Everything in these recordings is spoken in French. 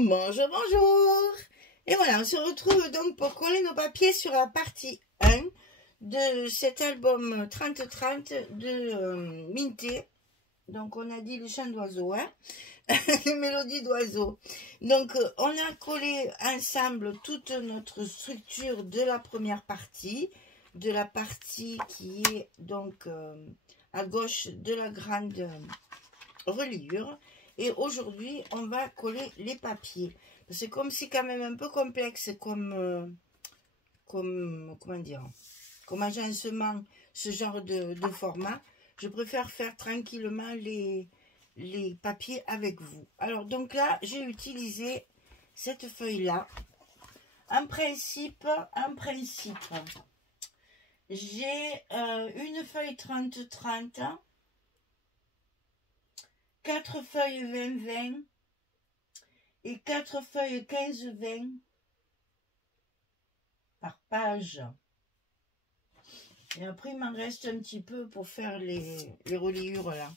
Bonjour, bonjour. Et voilà, on se retrouve donc pour coller nos papiers sur la partie 1 de cet album 30-30 de Minté. Donc on a dit les chants d'oiseaux, hein, les mélodies d'oiseaux. Donc on a collé ensemble toute notre structure de la première partie, de la partie qui est donc à gauche de la grande reliure. Et aujourd'hui, on va coller les papiers. C'est comme c'est quand même un peu complexe comme comment dire, comme agencement, ce genre de format. Je préfère faire tranquillement les papiers avec vous. Alors, donc là, j'ai utilisé cette feuille-là. En principe, j'ai une feuille 30-30, 4 feuilles 20-20 et 4 feuilles 15-20 par page. Et après, il m'en reste un petit peu pour faire les reliures là.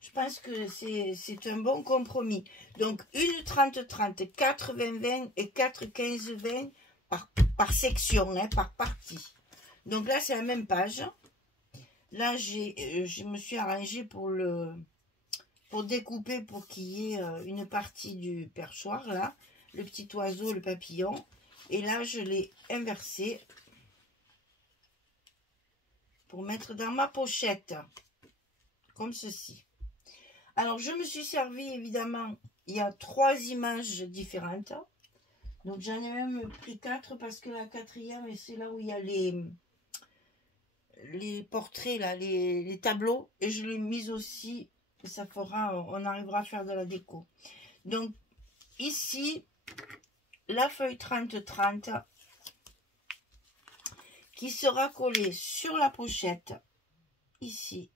Je pense que c'est un bon compromis. Donc, une 30-30, 4 20-20 et 4 15-20 par section, hein, par partie. Donc là, c'est la même page. Là, je me suis arrangée pour découper pour qu'il y ait une partie du perchoir là, le petit oiseau, le papillon, et là je l'ai inversé pour mettre dans ma pochette comme ceci. Alors je me suis servi, évidemment, il y a 3 images différentes, donc j'en ai même pris 4 parce que la quatrième, c'est là où il y a les portraits là, les tableaux, et je l'ai mise aussi. Ça fera, on arrivera à faire de la déco. Donc ici, la feuille 30-30 qui sera collée sur la pochette ici.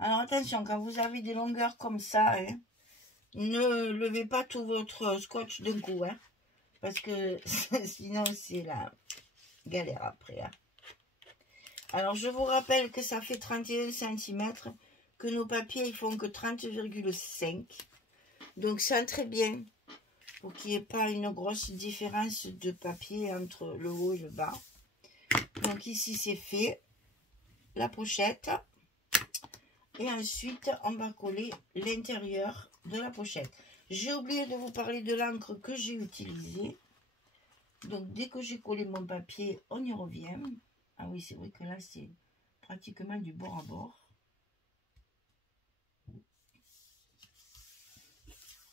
Alors attention, quand vous avez des longueurs comme ça, hein, ne levez pas tout votre scotch d'un coup, hein, parce que sinon c'est la galère après, hein. Alors, je vous rappelle que ça fait 31 cm, que nos papiers, ils font que 30,5. Donc, c'est très bien pour qu'il n'y ait pas une grosse différence de papier entre le haut et le bas. Donc, ici, c'est fait. La pochette. Et ensuite, on va coller l'intérieur de la pochette. J'ai oublié de vous parler de l'encre que j'ai utilisée. Donc, dès que j'ai collé mon papier, on y revient. Ah oui, c'est vrai que là, c'est pratiquement du bord à bord.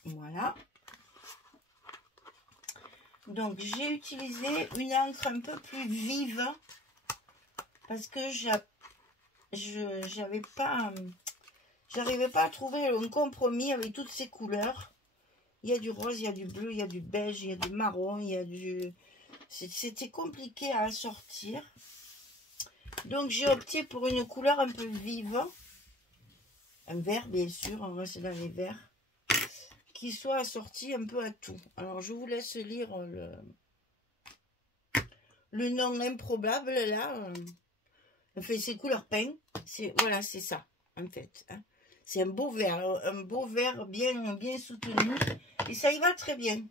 Voilà. Donc, j'ai utilisé une encre un peu plus vive parce que j'arrivais pas à trouver un compromis avec toutes ces couleurs. Il y a du rose, il y a du bleu, il y a du beige, il y a du marron, il y a du... C'était compliqué à assortir. Donc, j'ai opté pour une couleur un peu vive. Un vert, bien sûr, on reste dans les verts. Qui soit assorti un peu à tout. Alors, je vous laisse lire le nom improbable, là. Enfin, c'est couleur pain. Voilà, c'est ça, en fait. Hein. C'est un beau vert bien soutenu. Et ça y va très bien.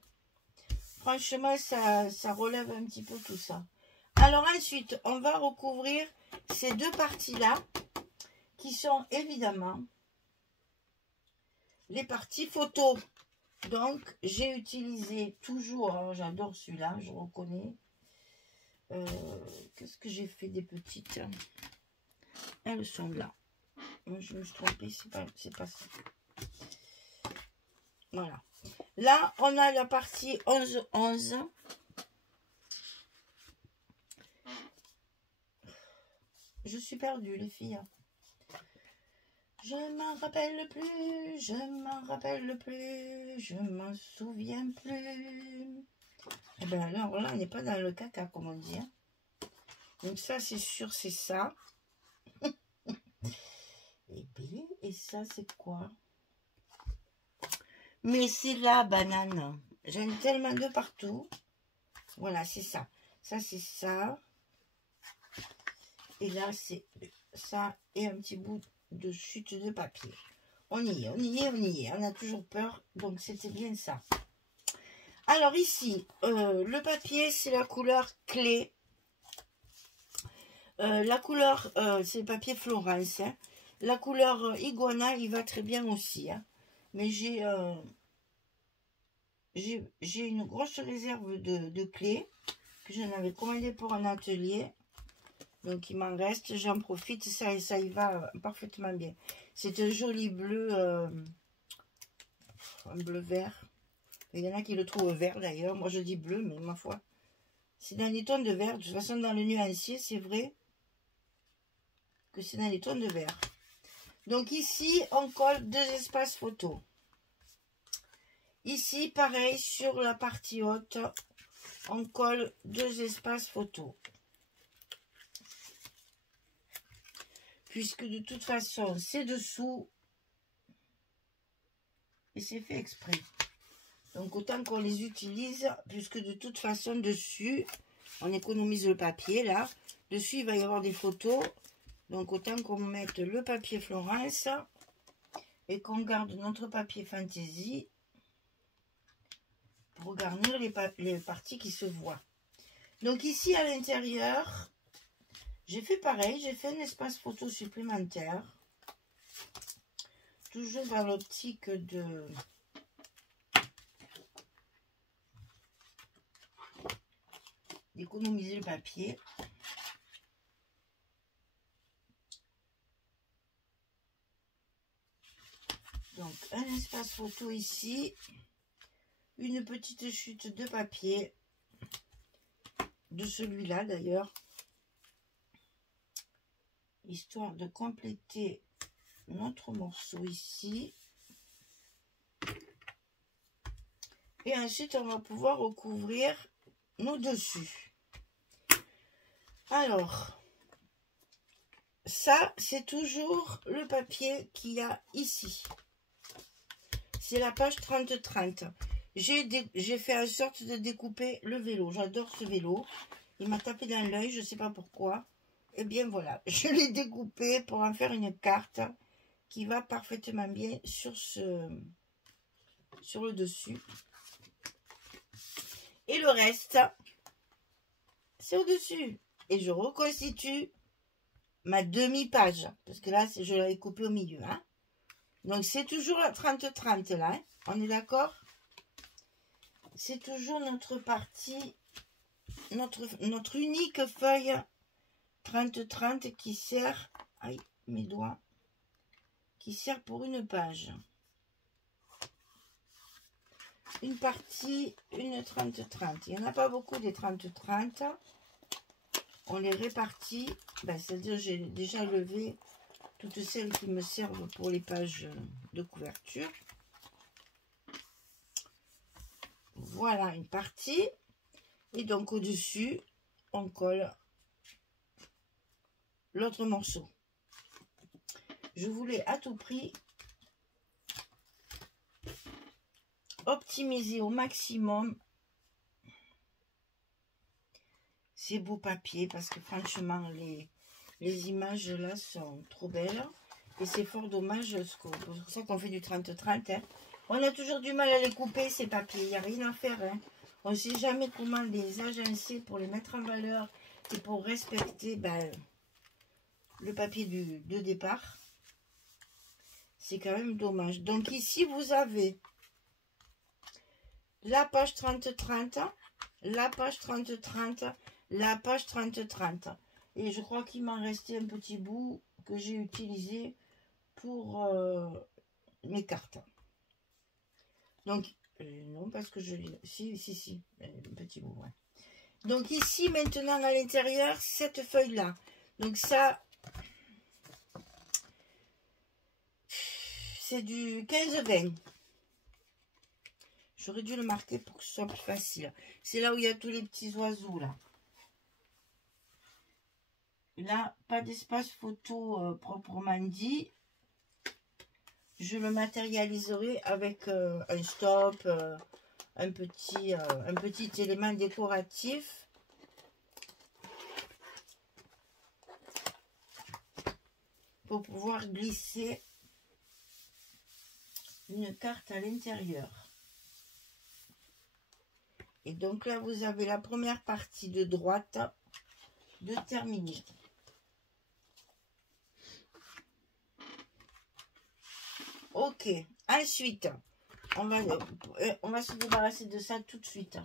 Franchement, ça relève un petit peu tout ça. Alors ensuite, on va recouvrir ces deux parties-là, qui sont évidemment les parties photos. Donc, j'ai utilisé toujours, j'adore celui-là, je reconnais. Qu'est-ce que j'ai fait des petites? Elles sont là. Je me suis trompée, c'est pas ça. Voilà. Là, on a la partie 11-11. Je suis perdue, les filles. Je m'en rappelle plus, je m'en rappelle plus, je m'en souviens plus. Et bien alors là, on n'est pas dans le caca, comme on dit. Hein. Donc ça, c'est sûr, c'est ça. Et bien, et ça, c'est quoi? Mais c'est la banane. J'en ai tellement de partout. Voilà, c'est ça. Ça, c'est ça. Et là, c'est ça et un petit bout de chute de papier. On y est, on y est, on y est. On a toujours peur, donc c'était bien ça. Alors ici, le papier, c'est la couleur clé. La couleur, c'est le papier Florence. Hein. La couleur iguana, il va très bien aussi. Hein. Mais j'ai une grosse réserve de clés que j'en avais commandé pour un atelier. Donc il m'en reste, j'en profite, ça y va parfaitement bien. C'est un joli bleu, un bleu vert. Il y en a qui le trouvent vert d'ailleurs, moi je dis bleu, mais ma foi. C'est dans les tons de vert, de toute façon dans le nuancier, c'est vrai que c'est dans les tons de vert. Donc ici, on colle 2 espaces photos. Ici, pareil, sur la partie haute, on colle 2 espaces photos. Puisque de toute façon, c'est dessous. Et c'est fait exprès. Donc, autant qu'on les utilise, puisque de toute façon, dessus, on économise le papier, là. Dessus, il va y avoir des photos. Donc, autant qu'on mette le papier Florence et qu'on garde notre papier Fantaisie pour garnir les parties qui se voient. Donc, ici, à l'intérieur, j'ai fait pareil. J'ai fait un espace photo supplémentaire. Toujours dans l'optique d'économiser le papier. Donc, un espace photo ici, une petite chute de papier, de celui-là d'ailleurs, histoire de compléter notre morceau ici. Et ensuite, on va pouvoir recouvrir nos dessus. Alors, ça, c'est toujours le papier qu'il y a ici. C'est la page 30-30. J'ai fait en sorte de découper le vélo. J'adore ce vélo. Il m'a tapé dans l'œil, je ne sais pas pourquoi. Et bien voilà, je l'ai découpé pour en faire une carte qui va parfaitement bien sur le dessus. Et le reste, c'est au-dessus. Et je reconstitue ma demi-page. Parce que là, je l'avais coupé au milieu. Hein. Donc, c'est toujours la 30-30 là. Hein. On est d'accord? C'est toujours notre partie, notre unique feuille 30-30 qui sert, aïe, mes doigts, qui sert pour une page. Une partie, une 30-30. Il n'y en a pas beaucoup des 30-30. On les répartit. Ben, c'est-à-dire j'ai déjà levé toutes celles qui me servent pour les pages de couverture. Voilà une partie. Et donc au-dessus, on colle l'autre morceau. Je voulais à tout prix optimiser au maximum ces beaux papiers parce que franchement les images là sont trop belles et c'est fort dommage. C'est pour ça qu'on fait du 30-30. Hein. On a toujours du mal à les couper ces papiers, il n'y a rien à faire. Hein. On ne sait jamais comment les agencer pour les mettre en valeur et pour respecter le papier de départ. C'est quand même dommage. Donc ici, vous avez la page 30-30, la page 30-30, la page 30-30. Et je crois qu'il m'en restait un petit bout que j'ai utilisé pour mes cartes. Donc, non, parce que je l'ai... Si, un petit bout, ouais. Donc ici, maintenant, à l'intérieur, cette feuille-là. Donc ça... C'est du 15-20. J'aurais dû le marquer pour que ce soit plus facile. C'est là où il y a tous les petits oiseaux, là. Là, pas d'espace photo proprement dit. Je le matérialiserai avec un stop, un petit élément décoratif. pour pouvoir glisser une carte à l'intérieur. Et donc là, vous avez la première partie de droite de terminer. Ok, ensuite, on va se débarrasser de ça tout de suite.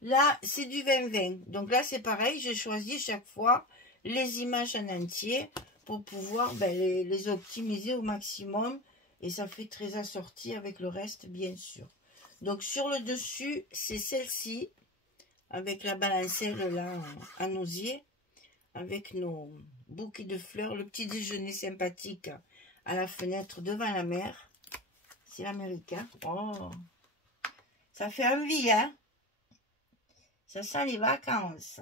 Là, c'est du 20-20. Donc là, c'est pareil, je choisis chaque fois les images en entier pour pouvoir les optimiser au maximum. Et ça fait très assorti avec le reste, bien sûr. Donc sur le dessus, c'est celle-ci, avec la balancelle là, en osier, avec nos bouquets de fleurs, le petit déjeuner sympathique à la fenêtre devant la mer. C'est l'américain. Oh, ça fait envie, hein? Ça sent les vacances.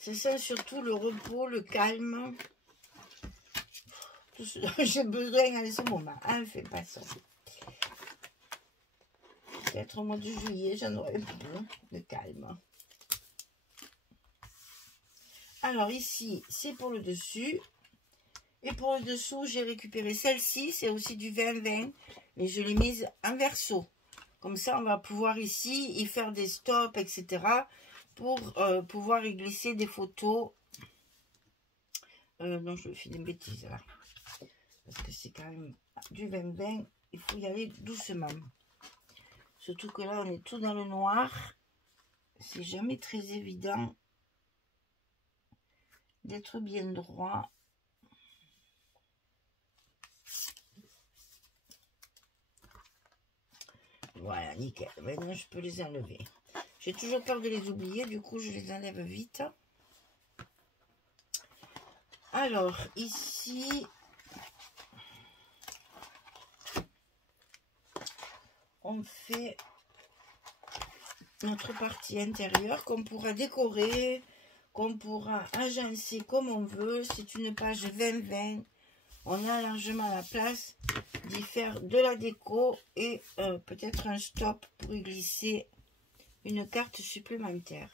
C'est ça surtout le repos, le calme. Tout ce dont j'ai besoin en ce moment. Hein, fais pas ça. Peut-être au mois de juillet, j'en aurai plus de calme. Alors ici, c'est pour le dessus. Et pour le dessous, j'ai récupéré celle-ci. C'est aussi du 20-20. Et je l'ai mise en verso. Comme ça, on va pouvoir ici y faire des stops, etc. Pour pouvoir y glisser des photos. Non, je fais des bêtises là. Parce que c'est quand même du 20-20. Il faut y aller doucement. Surtout que là, on est tout dans le noir. C'est jamais très évident d'être bien droit. Voilà, nickel. Maintenant, je peux les enlever. J'ai toujours peur de les oublier. Du coup, je les enlève vite. Alors, ici... on fait notre partie intérieure qu'on pourra décorer, qu'on pourra agencer comme on veut. C'est une page 20-20. On a largement la place d'y faire de la déco et peut-être un stop pour y glisser une carte supplémentaire.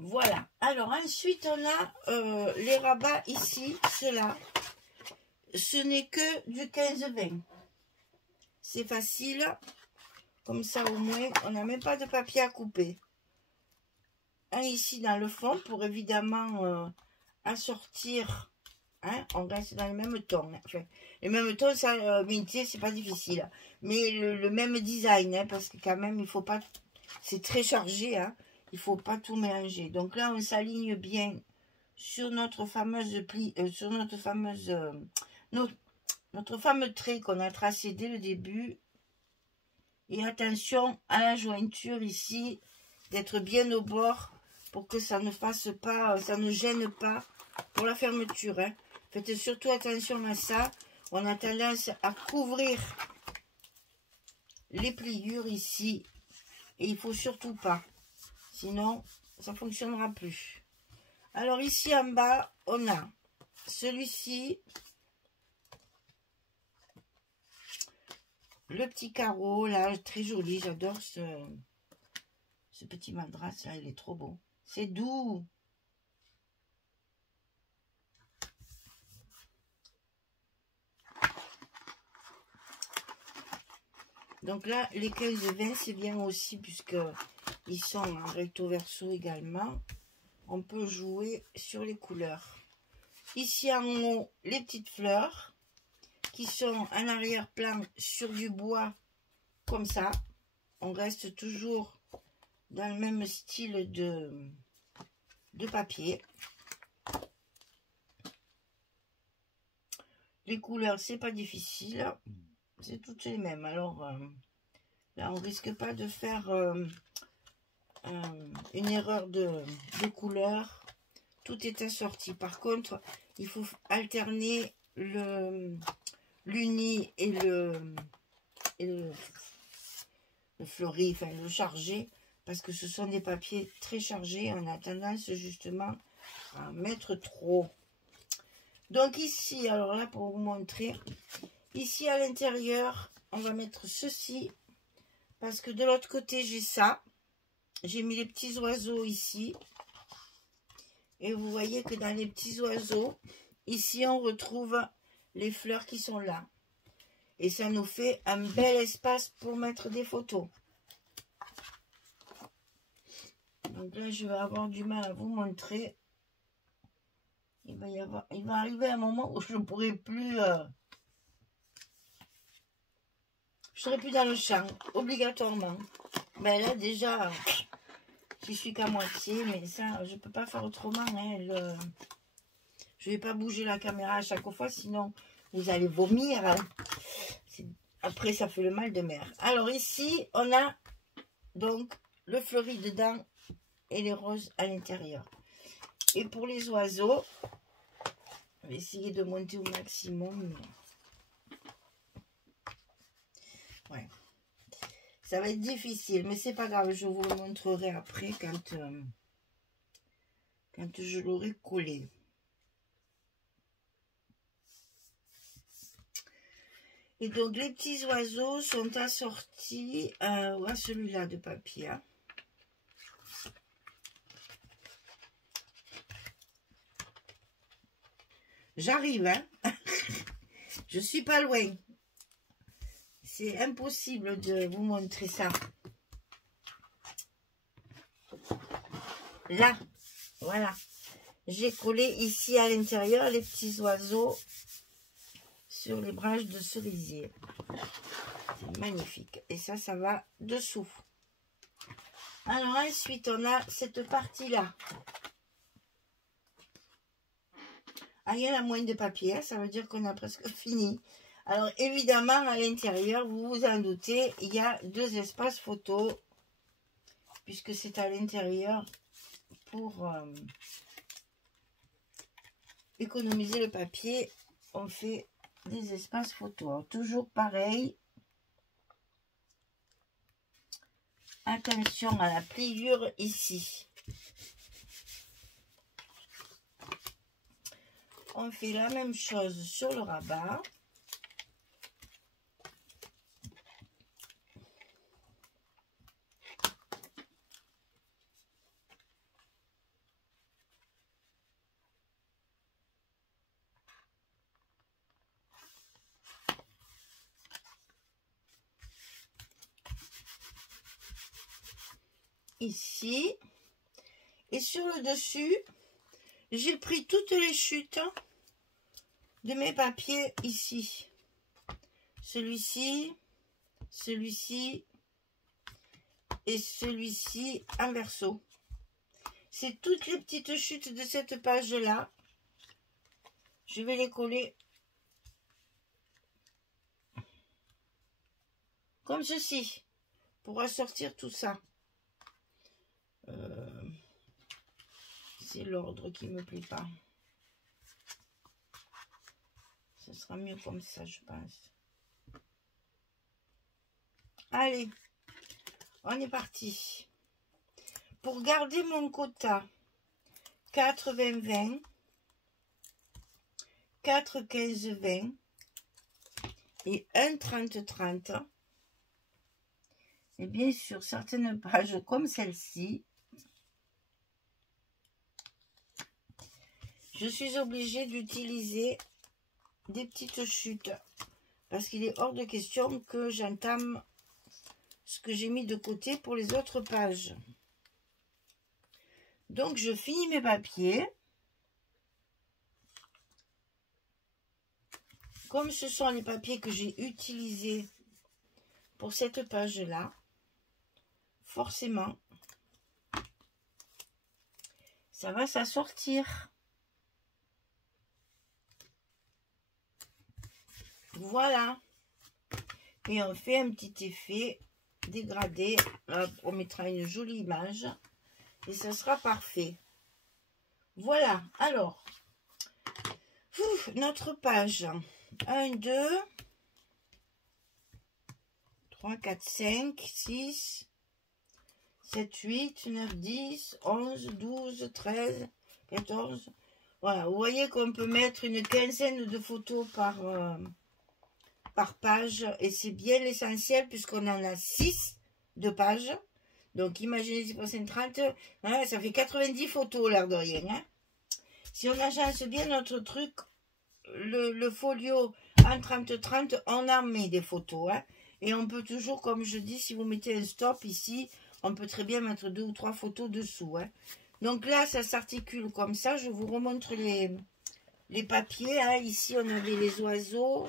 Voilà. Alors ensuite on a les rabats ici, ceux-là. Ce n'est que du 15-20. C'est facile. Comme ça au moins, on n'a même pas de papier à couper. Un ici dans le fond pour évidemment assortir. Hein, on reste dans le même ton. Enfin, le même ton, ça, Mintier, c'est pas difficile. Mais le même design, hein, parce que quand même, il faut pas... C'est très chargé, hein. Il faut pas tout mélanger. Donc là, on s'aligne bien sur notre fameuse pli, sur notre fameuse... notre fameux trait qu'on a tracé dès le début. Et attention à la jointure ici, d'être bien au bord pour que ça ne fasse pas, ça ne gêne pas pour la fermeture. Hein. Faites surtout attention à ça. On a tendance à couvrir les pliures ici. Et il ne faut surtout pas. Sinon, ça ne fonctionnera plus. Alors ici en bas, on a celui-ci. Le petit carreau, là, très joli. J'adore ce petit madras, là, il est trop beau. C'est doux. Donc là, les 15-20, c'est bien aussi, puisqu'ils sont en recto verso également. On peut jouer sur les couleurs. Ici en haut, les petites fleurs qui sont en arrière-plan sur du bois, comme ça. On reste toujours dans le même style de papier. Les couleurs, c'est pas difficile. C'est toutes les mêmes. Alors, là, on risque pas de faire une erreur de couleur. Tout est assorti. Par contre, il faut alterner l'uni et le fleuri, enfin le chargé, parce que ce sont des papiers très chargés. On a tendance justement à mettre trop. Donc ici, alors là, pour vous montrer, Ici à l'intérieur, on va mettre ceci. Parce que de l'autre côté, j'ai ça. J'ai mis les petits oiseaux ici. Et vous voyez que dans les petits oiseaux, ici, on retrouve les fleurs qui sont là. Et ça nous fait un bel espace pour mettre des photos. Donc là, je vais avoir du mal à vous montrer. Il va arriver un moment où je ne pourrai plus... je serai plus dans le champ, obligatoirement. Ben là, déjà, j'y suis qu'à moitié, mais ça, je ne peux pas faire autrement. Hein, je ne vais pas bouger la caméra à chaque fois, sinon vous allez vomir. Hein. Après, ça fait le mal de mer. Alors ici, on a donc le fleuri dedans et les roses à l'intérieur. Et pour les oiseaux, je vais essayer de monter au maximum. Ouais. Ça va être difficile, mais c'est pas grave. Je vous le montrerai après quand je l'aurai collé. Et donc, les petits oiseaux sont assortis à celui-là de papier. Hein. J'arrive, hein. Je suis pas loin. C'est impossible de vous montrer ça. Là, voilà. J'ai collé ici à l'intérieur les petits oiseaux sur les branches de cerisier. C'est magnifique. Et ça, ça va dessous. Alors ensuite, on a cette partie-là. Ah, il y en a moins de papier, hein, ça veut dire qu'on a presque fini. Alors évidemment, à l'intérieur, vous vous en doutez, il y a 2 espaces photos, puisque c'est à l'intérieur pour économiser le papier. On fait des espaces photos. Alors, toujours pareil. Attention à la pliure ici. On fait la même chose sur le rabat. Ici. Et sur le dessus, j'ai pris toutes les chutes de mes papiers ici. Celui-ci, celui-ci et celui-ci en verso. C'est toutes les petites chutes de cette page-là. Je vais les coller comme ceci pour assortir tout ça. C'est l'ordre qui me plaît pas. Ce sera mieux comme ça, je pense. Allez, on est parti. Pour garder mon quota 4-20-20, 4-15-20 et 1-30-30, et bien sûr certaines pages comme celle-ci, je suis obligée d'utiliser des petites chutes parce qu'il est hors de question que j'entame ce que j'ai mis de côté pour les autres pages. Donc je finis mes papiers. Comme ce sont les papiers que j'ai utilisés pour cette page-là, forcément, ça va s'assortir. Voilà. Et on fait un petit effet dégradé. Là, on mettra une jolie image. Et ça sera parfait. Voilà. Alors, notre page. 1, 2, 3, 4, 5, 6, 7, 8, 9, 10, 11, 12, 13, 14. Voilà. Vous voyez qu'on peut mettre une quinzaine de photos par page. Et c'est bien l'essentiel puisqu'on en a 6 de pages. Donc imaginez si c'est 30, hein, ça fait 90 photos l'air de rien. Hein. Si on agence bien notre truc, le folio en 30-30, on en met des photos. Hein. Et on peut toujours, comme je dis, si vous mettez un stop ici, on peut très bien mettre 2 ou 3 photos dessous. Hein. Donc là, ça s'articule comme ça. Je vous remontre les papiers. Hein. Ici, on avait les oiseaux,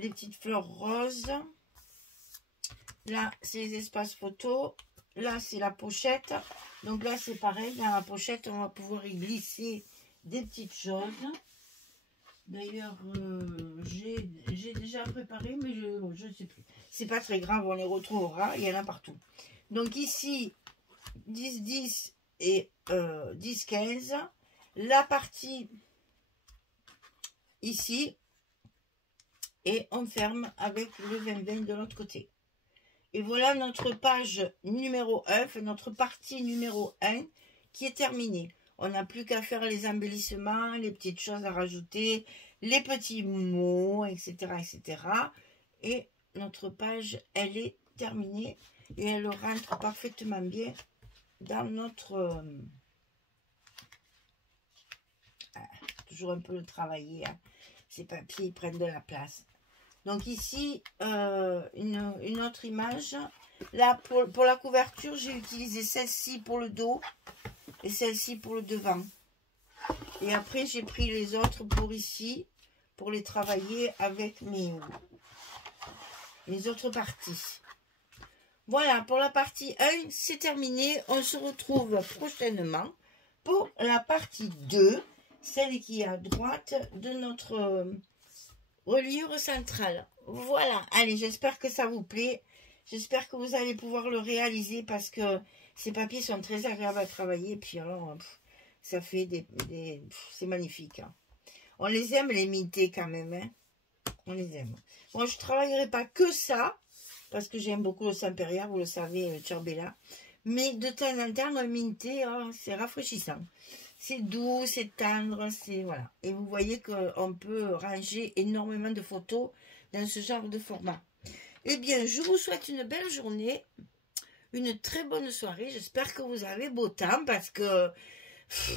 les petites fleurs roses. Là, c'est les espaces photos. Là, c'est la pochette. Donc là, c'est pareil. Dans la pochette, on va pouvoir y glisser des petites choses. D'ailleurs, j'ai déjà préparé, mais je ne sais plus. C'est pas très grave, on les retrouvera. Il y en a partout. Donc ici, 10-10 et 10-15. La partie ici. Et on ferme avec le 20-20 de l'autre côté. Et voilà notre page numéro 1, notre partie numéro 1 qui est terminée. On n'a plus qu'à faire les embellissements, les petites choses à rajouter, les petits mots, etc. etc. Et notre page, elle est terminée et elle rentre parfaitement bien dans notre... toujours un peu le travailler. Hein. Ces papiers, ils prennent de la place. Donc ici, une autre image. Là, pour la couverture, j'ai utilisé celle-ci pour le dos et celle-ci pour le devant. Et après, j'ai pris les autres pour ici, pour les travailler avec mes autres parties. Voilà, pour la partie 1, c'est terminé. On se retrouve prochainement pour la partie 2, celle qui est à droite de notre... reliure centrale. Voilà. Allez, j'espère que ça vous plaît. J'espère que vous allez pouvoir le réaliser parce que ces papiers sont très agréables à travailler. Puis alors, ça fait c'est magnifique. Hein. On les aime, les mintés, quand même. Hein. On les aime. Moi, je ne travaillerai pas que ça parce que j'aime beaucoup le Saint-Péria, vous le savez, le Turbella. Mais de temps en temps, un minté, oh, c'est rafraîchissant. C'est doux, c'est tendre, c'est voilà. Et vous voyez qu'on peut ranger énormément de photos dans ce genre de format. Eh bien, je vous souhaite une belle journée, une très bonne soirée. J'espère que vous avez beau temps parce que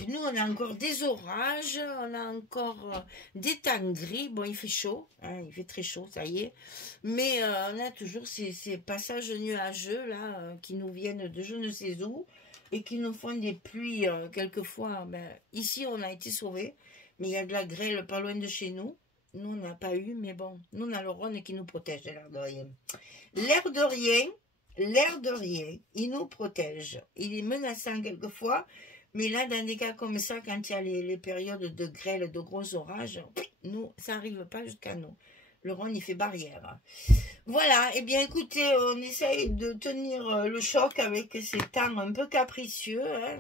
nous, on a encore des orages, on a encore des temps gris. Bon, il fait chaud, hein, il fait très chaud, ça y est. Mais on a toujours ces passages nuageux là qui nous viennent de je ne sais où. Et qui nous font des pluies, quelquefois, ben, ici on a été sauvés, mais il y a de la grêle pas loin de chez nous. Nous, on n'a pas eu, mais bon, nous, on a le Rhône qui nous protège, l'air de rien. L'air de rien, il nous protège. Il est menaçant quelquefois, mais là, dans des cas comme ça, quand il y a les périodes de grêle, de gros orages, nous, ça n'arrive pas jusqu'à nous. Le Rhône, il fait barrière. Voilà, eh bien écoutez, on essaye de tenir le choc avec ces temps un peu capricieux. Hein.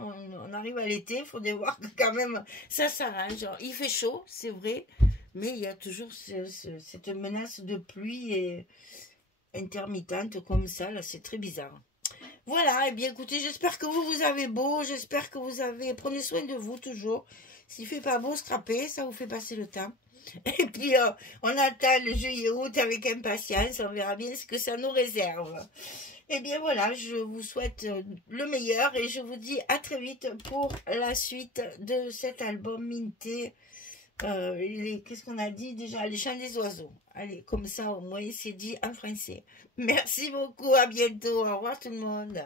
On arrive à l'été, il faudrait voir que quand même ça s'arrange. Il fait chaud, c'est vrai, mais il y a toujours cette menace de pluie et intermittente comme ça, là c'est très bizarre. Voilà, eh bien écoutez, j'espère que vous avez beau, j'espère que vous avez... Prenez soin de vous toujours. S'il ne fait pas beau, scraper, ça vous fait passer le temps. Et puis, on attend le juillet-août avec impatience. On verra bien ce que ça nous réserve. Et bien voilà, je vous souhaite le meilleur. Et je vous dis à très vite pour la suite de cet album Minté. Qu'est-ce qu'on a dit déjà? Les chants des oiseaux. Allez, comme ça, au moins, c'est dit en français. Merci beaucoup. À bientôt. Au revoir tout le monde.